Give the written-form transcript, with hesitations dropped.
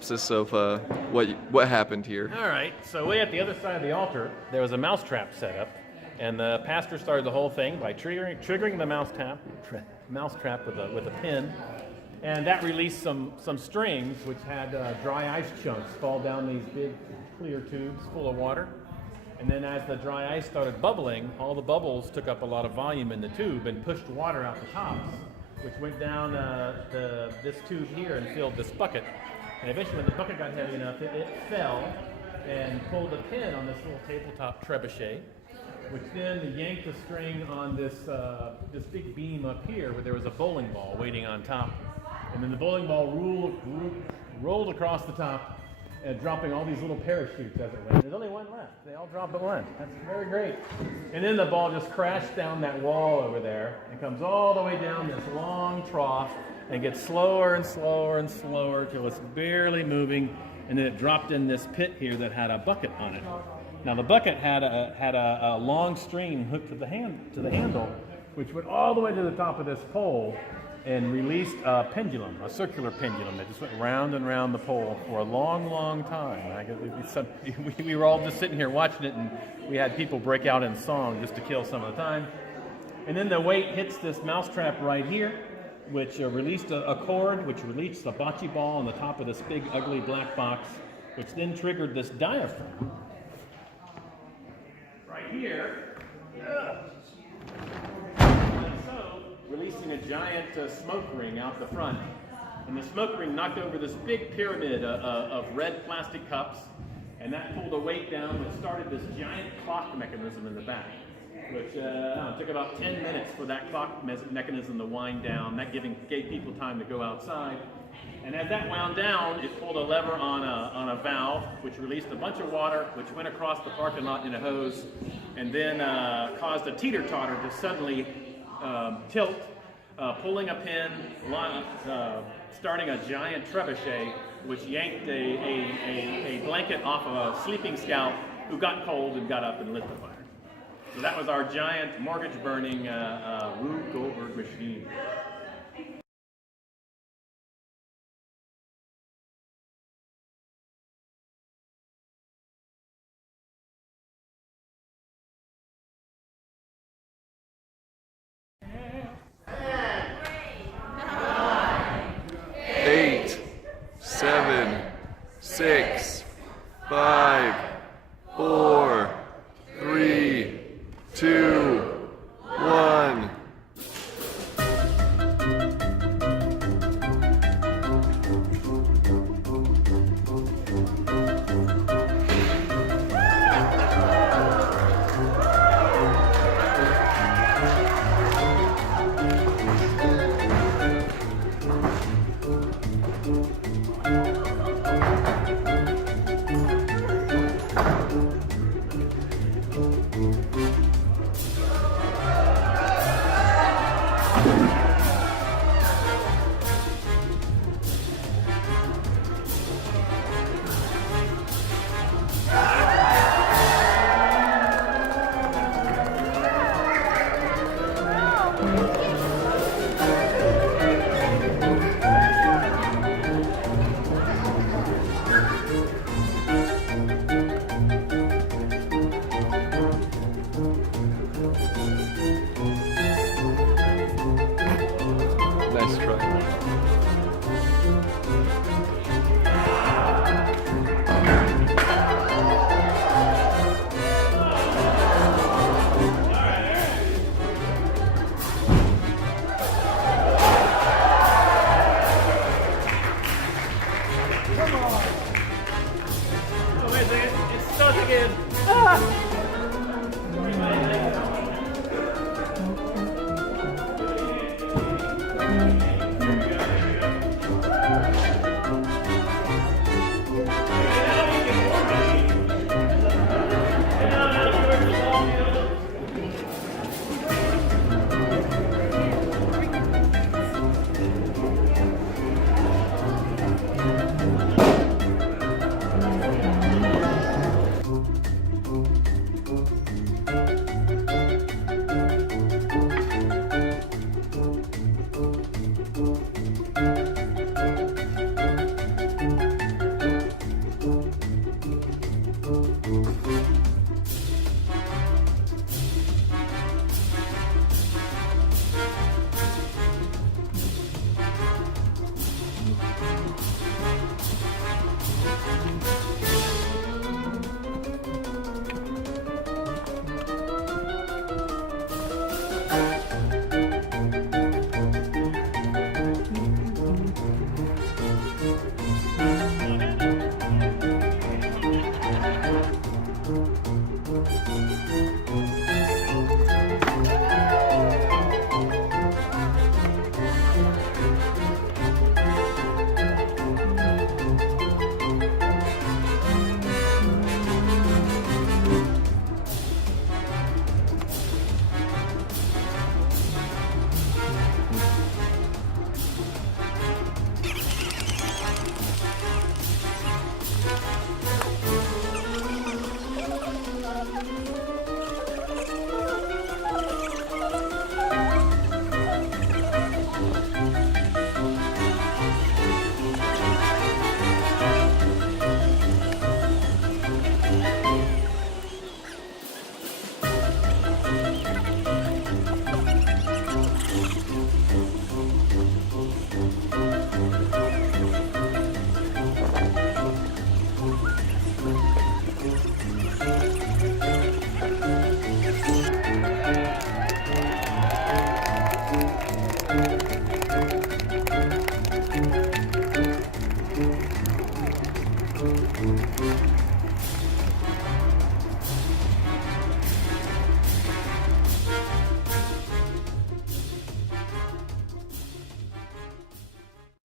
Of what happened here. All right, so way at the other side of the altar, there was a mousetrap set up, and the pastor started the whole thing by triggering the mousetrap with a pin, and that released some strings which had dry ice chunks fall down these big clear tubes full of water. And then as the dry ice started bubbling, all the bubbles took up a lot of volume in the tube and pushed water out the tops, which went down this tube here and filled this bucket. And eventually when the bucket got heavy enough, it fell and pulled a pin on this little tabletop trebuchet, which then yanked the string on this big beam up here where there was a bowling ball waiting on top. And then the bowling ball rolled across the top, dropping all these little parachutes as it went. There's only one left. They all drop but one. That's very great. And then the ball just crashed down that wall over there and comes all the way down this long trough and gets slower and slower and slower till it's barely moving, and then it dropped in this pit here that had a bucket on it. Now the bucket had a long string hooked to the handle, which went all the way to the top of this pole and released a pendulum, a circular pendulum that just went round and round the pole for a long, long time. We were all just sitting here watching it, and we had people break out in song just to kill some of the time. And then the weight hits this mousetrap right here, which released a cord, which released a bocce ball on the top of this big, ugly black box, which then triggered this diaphragm. Right here, like so, releasing a giant smoke ring out the front. And the smoke ring knocked over this big pyramid of red plastic cups, and that pulled a weight down, which started this giant clock mechanism in the back, which took about 10 minutes for that clock mechanism to wind down. That gave people time to go outside. And as that wound down, it pulled a lever on a valve, which released a bunch of water, which went across the parking lot in a hose, and then caused a teeter-totter to suddenly tilt, pulling a pin, starting a giant trebuchet, which yanked a blanket off of a sleeping scout who got cold and got up and lit the fire. So that was our giant mortgage-burning Rube Goldberg machine. Eight, 7, 6, 5, 4, 3, 2, 1. Nice try. Oh, wait a second. It starts again.